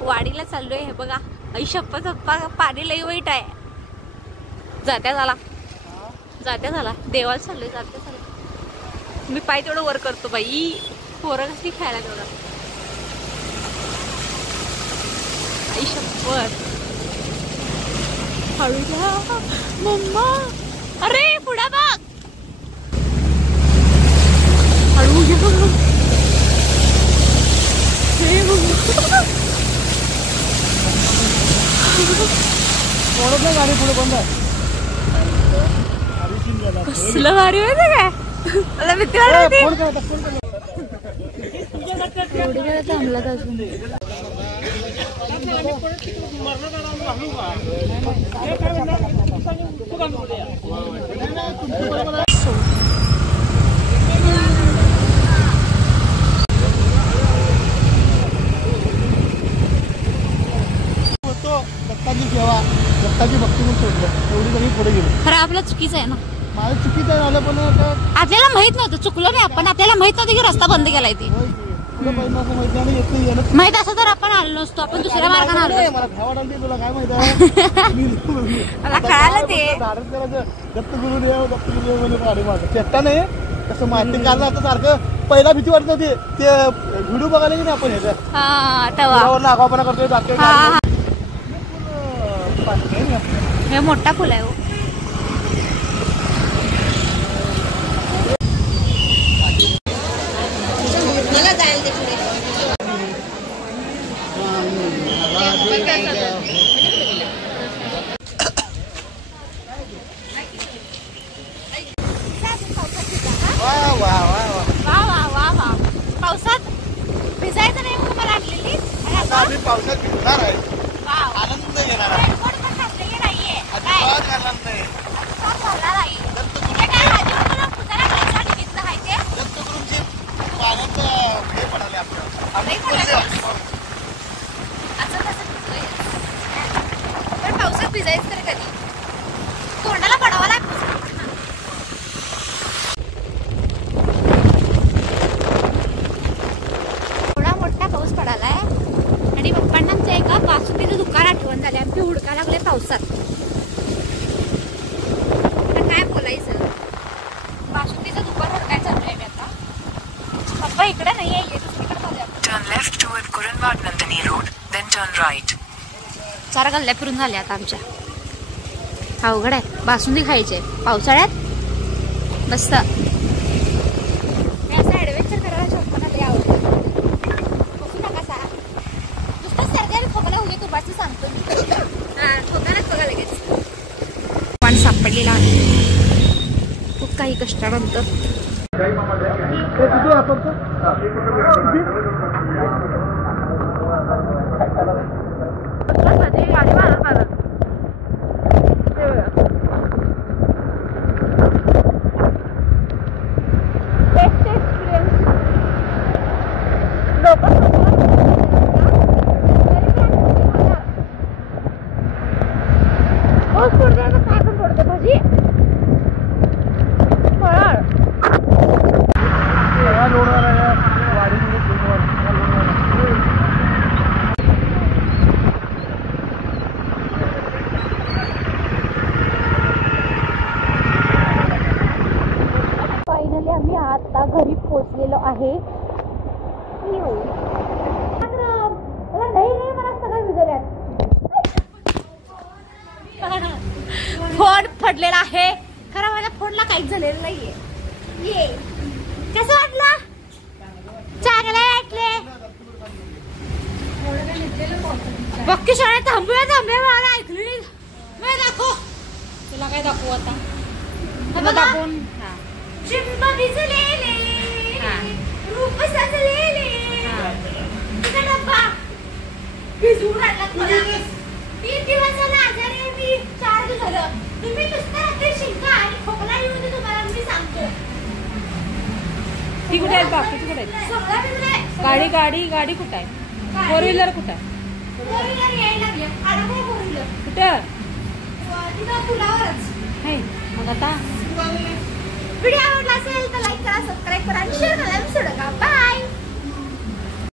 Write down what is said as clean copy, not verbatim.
वाडीला चाललोय. हे बघा आई शप्पा शप्पा पाणी लई वाईट आहे. जात्या झाला देवाला चाललोय. जात्या झाला मी पाय तेवढं वर करतो बाई. पोरं कसली खेळायला तेवढं. आई शप्पथ हळू जा मम्मा. अरे पुढे बघ हळू घे बघ. गाडी पुढे बंद आहे. कसलं भारी माहिती काय. मला भीती वाटत एवढी वेळ थांबलात अजून. दत्ताची भक्ती म्हणून सोडलं. एवढी सगळी पुढे गेली. खरं आपलं चुकीचं आहे ना. माझं चुकीचं झालं पण आपल्याला माहित नव्हतं. चुकलो नाही आपण. आपल्याला माहित नव्हतं की रस्ता बंद केलाय ते. माहित असं तर आपण आलो नसतो. आपण दुसऱ्या मार्गाने आलो. मला भ्यावाड आली. तुला काय माहित मला कळालं ते. दत्तगुरु म्हणजे चेष्टा नाही. तसं माहिती काढलं आता सारखं. पहिला भीती वाटत होती ते व्हिडिओ बघायला की नाही आपण ह्याच्यावर आगाऊपणा करतोय. हे मोठा पूल आहे. मला जायला ते पुढे. पावसात भिजायचं नाही म्हणून मला आणलेली. आम्ही पावसात भिजणार आहे. आनंद घेणार आहे. पावसात भिजायचं तर कधी तोंडाला पडावा लागतो. थोडा मोठा पाऊस पडालाय आणि पप्पांना आमच्या एका बासुंदीचं दुकान आठवण झाले. आम्ही हुडका लागले पावसात. काय बोलायचं. बासुंदीचं दुकान हुडकाय चाललोय मी आता. पप्पा इकडे नाही आहे. Turn left toward Kuranwad Nandini Road, then turn right. 4 गल्ल्या फिरून झाल्या आता आमच्या. अवघड आहे. बासुंदी खायची पावसाळ्यात मस्त. मी असं ऍडव्हेंचर करायला शोधताना लई आवडतं. बसू नका सा. नुसतं सर्दी आणि खोकला होऊ दे. तुपाची सांगतो. खोकानाच बघा लगेच. पण सापडलेला आहे खूप काही कष्टानंतर. आम्ही आता घरी पोहोचलेलो आहे. फोन पडलेला आहे. खरं माझ्या फोनला काहीच झालेलं नाहीये. ये कसं वाटलं. चांगलं वाटले. बक्की शाळेत थांबूया मला ऐकलं नाही. दाखव तुला काय दाखवू आता. दाखवून चिंब भिजलेले रूप सजलेले तुझा डब्बा भिजून राहिलात मला. 3 दिवस झाले आजारी आहे मी. 4 दिवस झालं. तुम्ही नुसतं रात्री शिंका आणि खोकला येऊन दे तुम्हाला मी सांगतो. ती कुठे आहे. बाकीची कुठे आहे. गाडी कुठे आहे. 4 व्हीलर कुठे आहे. 4 व्हीलर यायला लागले. अडकले 4 व्हीलर कुठं तिथं पुलावरच आहे. मग आता व्हिडिओ आवडला असेल तर लाईक करा, सबस्क्राईब करा आणि शेअर करायला विसरू नका. बाय.